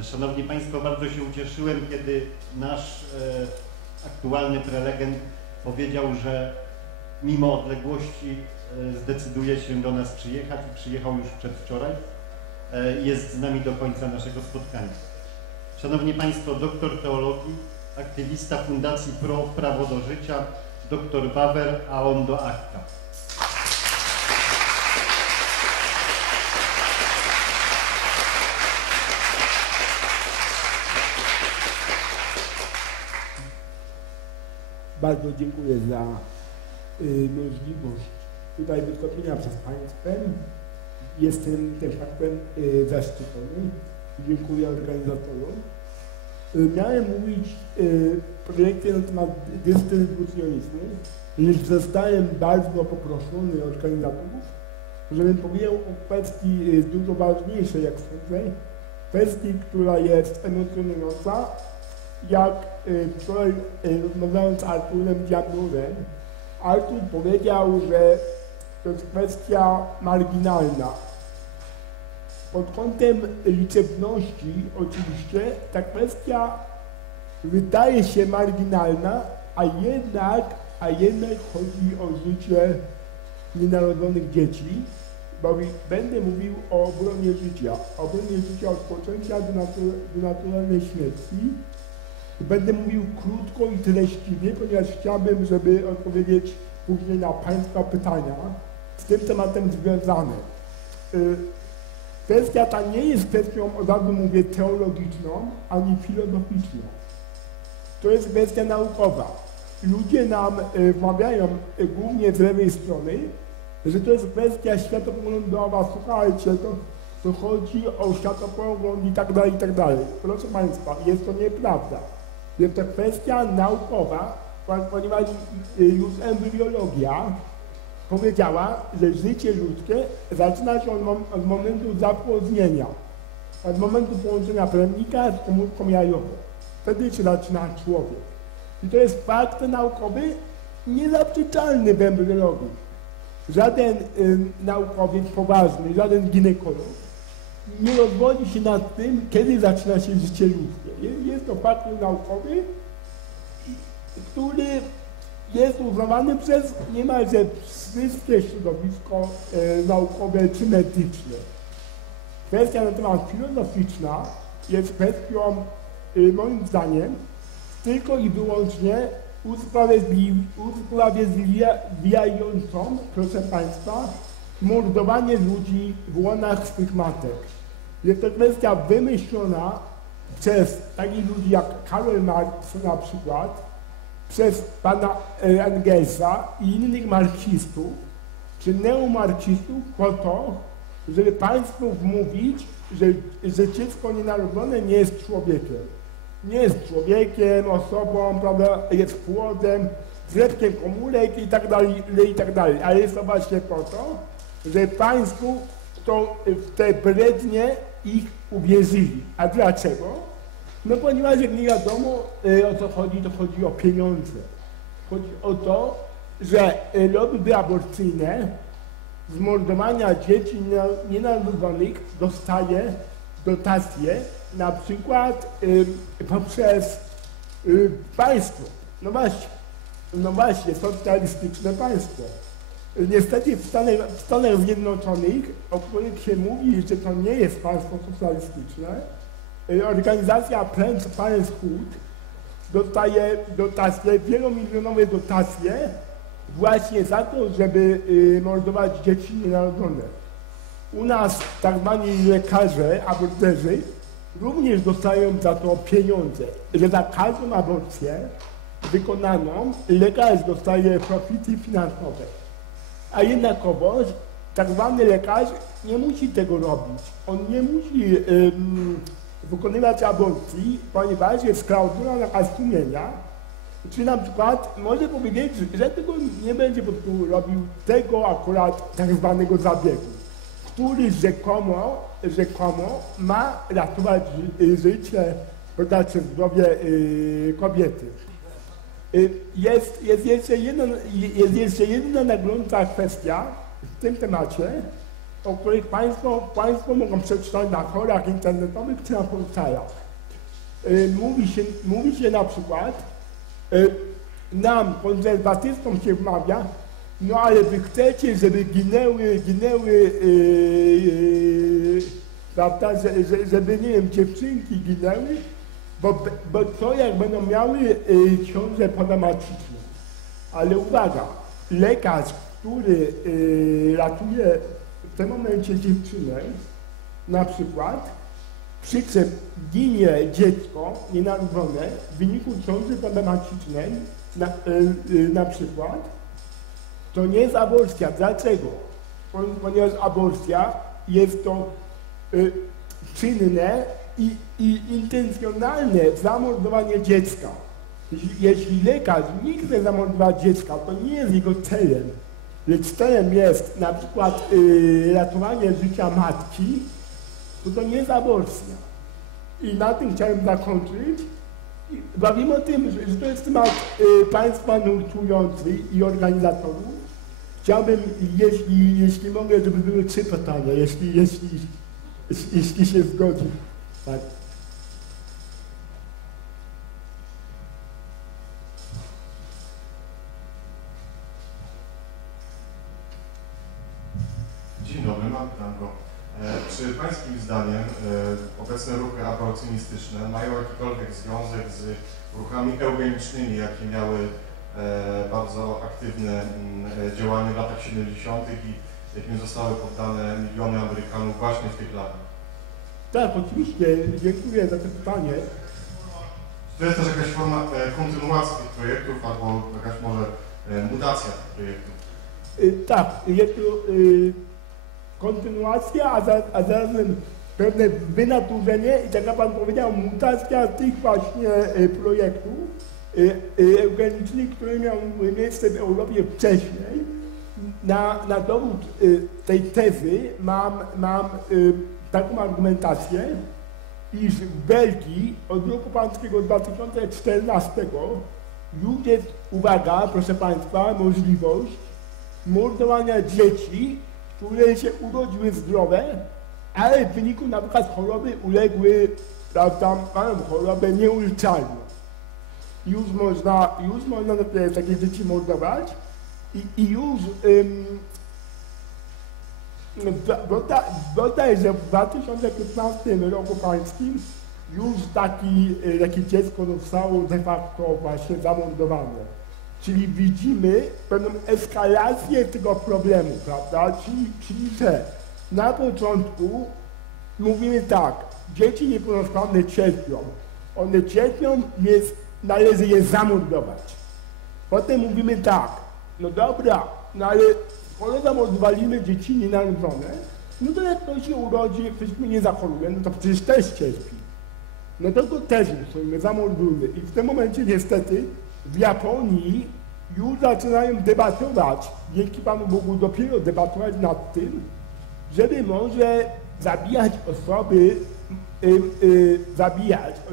Szanowni Państwo, bardzo się ucieszyłem, kiedy nasz aktualny prelegent powiedział, że mimo odległości zdecyduje się do nas przyjechać i przyjechał już przedwczoraj. Jest z nami do końca naszego spotkania. Szanowni Państwo, doktor teologii, aktywista Fundacji Pro Prawo do Życia, dr Wawer Aondo Acta. Bardzo dziękuję za możliwość tutaj wystąpienia przez Państwem. Jestem też faktem zaszczycony. Dziękuję organizatorom. Miałem mówić w projekcie na temat dystrybucjonizmu, lecz zostałem bardzo poproszony organizatorów, żebym powiedział o kwestii dużo ważniejszej, jak sądzę, kwestii, która jest emocjonująca. Jak wczoraj rozmawiając z Arturem Dziamurem, Artur powiedział, że to jest kwestia marginalna. Pod kątem liczebności oczywiście ta kwestia wydaje się marginalna, a jednak chodzi o życie nienarodzonych dzieci, bo będę mówił o obronie życia od poczęcia do naturalnej śmierci. Będę mówił krótko i treściwie, ponieważ chciałbym, żeby odpowiedzieć później na Państwa pytania z tym tematem związane. Kwestia ta nie jest kwestią, od razu mówię, teologiczną, ani filozoficzną. To jest kwestia naukowa. Ludzie nam wmawiają, głównie z lewej strony, że to jest kwestia światopoglądowa, słuchajcie, to chodzi o światopogląd i tak dalej, i tak dalej. Proszę Państwa, jest to nieprawda. Jest to kwestia naukowa, ponieważ już embriologia powiedziała, że życie ludzkie zaczyna się od momentu zapłodnienia, od momentu połączenia plemnika z komórką jajową. Wtedy się zaczyna człowiek. I to jest fakt naukowy niezaprzeczalny w embriologii. Żaden naukowiec poważny, żaden ginekolog nie rozwodzi się nad tym, kiedy zaczyna się życie ludzkie. Jest to fakt naukowy, który jest uznawany przez niemalże wszystkie środowisko naukowe czy medyczne. Kwestia na temat filozoficzna jest kwestią, moim zdaniem, tylko i wyłącznie usprawiedliwiającą, proszę Państwa, mordowanie ludzi w łonach swych matek. Jest to kwestia wymyślona przez takich ludzi jak Karl Marx na przykład, przez pana Engelsa i innych marksistów, czy neomarksistów po to, żeby Państwu wmówić, że dziecko nienarodzone nie jest człowiekiem. Nie jest człowiekiem, osobą, prawda, jest płodem, zlepkiem komórek i tak dalej, ale jest to właśnie po to, że Państwu w te brednie ich uwierzyli. A dlaczego? No ponieważ jak nie wiadomo o co chodzi, to chodzi o pieniądze. Chodzi o to, że lobby aborcyjne z mordowania dzieci nienarodzonych dostaje dotacje, na przykład poprzez państwo. No właśnie, socjalistyczne państwo. Niestety w Stanach Zjednoczonych, o których się mówi, że to nie jest państwo socjalistyczne, organizacja Planned Parenthood dostaje dotacje, wielomilionowe dotacje właśnie za to, żeby mordować dzieci nienarodzone. U nas tak zwani lekarze, aborterzy również dostają za to pieniądze, że za każdą aborcję wykonaną lekarz dostaje profity finansowe. A jednakowoż tak zwany lekarz nie musi tego robić. On nie musi wykonywać aborcji, ponieważ jest klauzula nakaz sumienia, czy na przykład może powiedzieć, że tego nie będzie po prostu robił tego akurat tak zwanego zabiegu, który rzekomo ma ratować życie, czy zdrowie kobiety. Jest jeszcze jedna nagląca kwestia w tym temacie, o których Państwo mogą przeczytać na forach internetowych czy na portalach. Mówi się na przykład, nam, konserwatystom się wmawia, no ale wy chcecie, żeby ginęły, prawda, żeby, nie wiem, dziewczynki ginęły, bo co jak będą miały ciążę podramatyczną. Ale uwaga, lekarz, który ratuje w tym momencie dziewczynę, na przykład, przy czym ginie dziecko nienarodzone w wyniku ciąży podramatycznej, na przykład, to nie jest aborcja. Dlaczego? Ponieważ aborcja jest to czynne i intencjonalne zamordowanie dziecka. Jeśli lekarz nie chce zamordować dziecka, to nie jest jego celem, lecz celem jest na przykład ratowanie życia matki, to nie jest aborcja. I na tym chciałem zakończyć. Bawimy o tym, że to jest temat państwa nurtujący i organizatorów. Chciałbym, jeśli mogę, żeby były 3 pytania, jeśli się zgodzi. Tak. Dzień dobry, mam pytanko. Czy Pańskim zdaniem obecne ruchy aborcjonistyczne mają jakikolwiek związek z ruchami eugenicznymi, jakie miały bardzo aktywne działanie w latach 70. i jakim zostały poddane miliony Amerykanów właśnie w tych latach? Tak, oczywiście. Dziękuję za to pytanie. Czy to jest też jakaś forma kontynuacji tych projektów albo jakaś może mutacja tych projektów? Tak, jest to kontynuacja, a zarazem pewne wynaturzenie i tak jak Pan powiedział, mutacja tych właśnie projektów eugenicznych, które miały miejsce w Europie wcześniej. Na dowód tej tezy mam taką argumentację, iż w Belgii od roku pańskiego 2014 już jest, uwaga, proszę Państwa, możliwość mordowania dzieci, które się urodziły zdrowe, ale w wyniku na przykład choroby uległy, prawda, mają chorobę nieuleczalną. Już można takie dzieci mordować i już bodajże w 2015 roku pańskim już takie dziecko zostało de facto właśnie zamordowane. Czyli widzimy pewną eskalację tego problemu, prawda? Czyli że na początku mówimy tak, dzieci niepełnosprawne cierpią. One cierpią, należy je zamordować. Potem mówimy tak, no dobra, no ale skoro zamordowaliśmy dzieci nienarodzone, no to jak ktoś się urodzi, jak ktoś nie zachoruje, no to przecież też cierpi. No to też musimy, zamordujmy. I w tym momencie niestety w Japonii już zaczynają debatować, dzięki Panu Bogu dopiero debatować nad tym, żeby może zabijać osoby,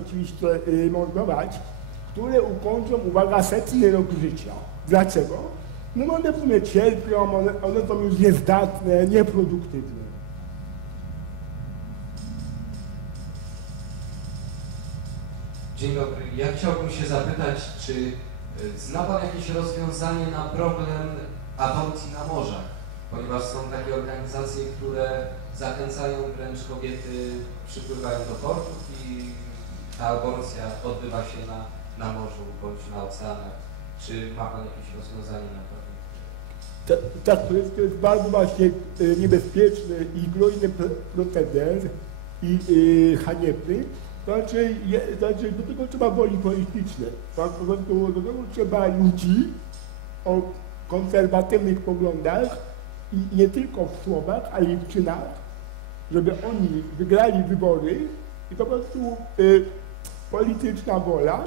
oczywiście mordować, które ukończą, uwaga, 100. rok życia. Dlaczego? No one w sumie cierpią, one są już niezdatne, nieproduktywne. Dzień dobry. Ja chciałbym się zapytać, czy zna Pan jakieś rozwiązanie na problem aborcji na morzach? Ponieważ są takie organizacje, które zachęcają wręcz kobiety, przypływają do portów i ta aborcja odbywa się na morzu bądź na oceanach. Czy ma Pan jakieś rozwiązanie na to? Tak, to jest bardzo właśnie niebezpieczny i groźny proceder i haniebny. Znaczy, do tego trzeba woli politycznej. Po prostu do tego trzeba ludzi o konserwatywnych poglądach i nie tylko w słowach, ale i w czynach, żeby oni wygrali wybory i po prostu polityczna wola,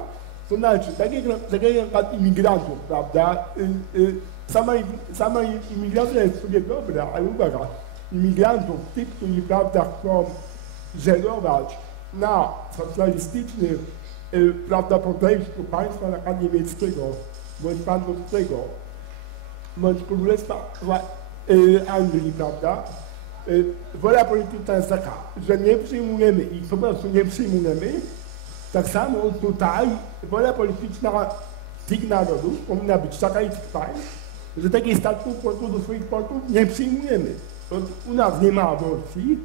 to znaczy, tak jak imigrantów, prawda, sama imigracja jest sobie dobra, ale uwaga, imigrantów, tych, którzy, prawda, chcą żerować na socjalistycznym, prawda, podejściu państwa niemieckiego, bądź francuskiego, bądź Królestwa Anglii, prawda, wola polityczna jest taka, że nie przyjmujemy i po prostu nie przyjmujemy. Tak samo tutaj wola polityczna tych narodów powinna być taka i tych państw, że takich statków portów do swoich portów nie przyjmujemy. U nas nie ma aborcji,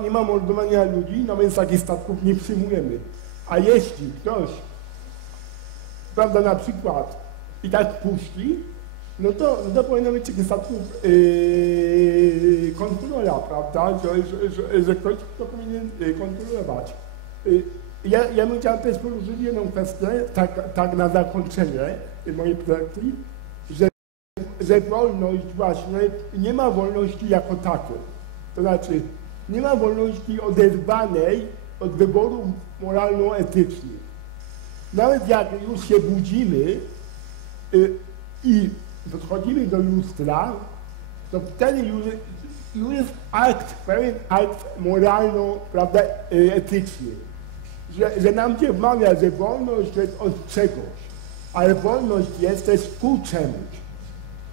nie ma mordowania ludzi, no więc takich statków nie przyjmujemy. A jeśli ktoś, prawda, na przykład i tak puści, no to powinno być takich statków kontrola, prawda, że ktoś to powinien kontrolować. Ja bym chciał też poruszyć jedną kwestię, tak na zakończenie mojej prelekcji, że wolność właśnie, nie ma wolności jako takiej. To znaczy, nie ma wolności oderwanej od wyborów moralno-etycznych. Nawet jak już się budzimy i podchodzimy do lustra, to wtedy już jest pewien akt moralno-, etyczny. Że nam się wmawia, że wolność jest od czegoś, ale wolność jest też ku czemuś.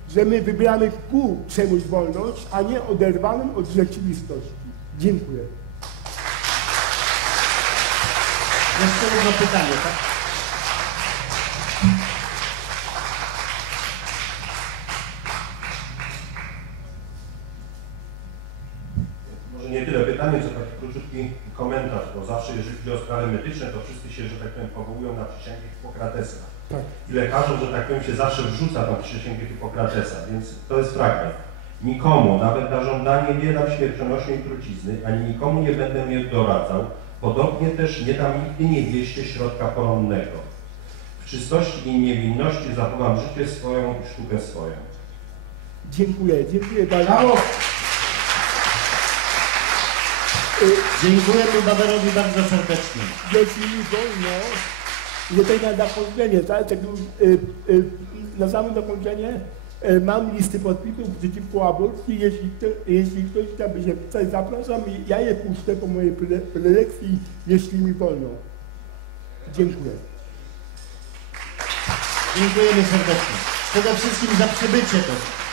Że my wybieramy ku czemuś wolność, a nie oderwanym od rzeczywistości. Dziękuję. Jeszcze jedno pytanie, tak? Może nie tyle pytanie, co taki króciutki komentarz, bo zawsze jeżeli chodzi o sprawy medyczne, to wszyscy się, że tak powiem, powołują na przysięgę Hipokratesa. Tak. I lekarzom, że tak powiem, się zawsze wrzuca tą przysięgę Hipokratesa, więc to jest fragment. Nikomu, nawet na żądanie nie dam śmiercionośnej trucizny, ani nikomu nie będę mnie doradzał, podobnie też nie dam nigdy niewieście środka poronnego. W czystości i niewinności zachowam życie swoją i sztukę swoją. Dziękuję bardzo. Dziękujemy Bawerowi bardzo serdecznie. Jeśli mi wolno, że tak na zakończenie, tak już, na samym zakończenie mam listy podpisów przeciwko aborcji. Jeśli ktoś chciałby się wpisać, zapraszam i ja je puszczę po mojej prelekcji, jeśli mi wolno. Dziękuję. Dziękujemy serdecznie. Przede wszystkim za przybycie to.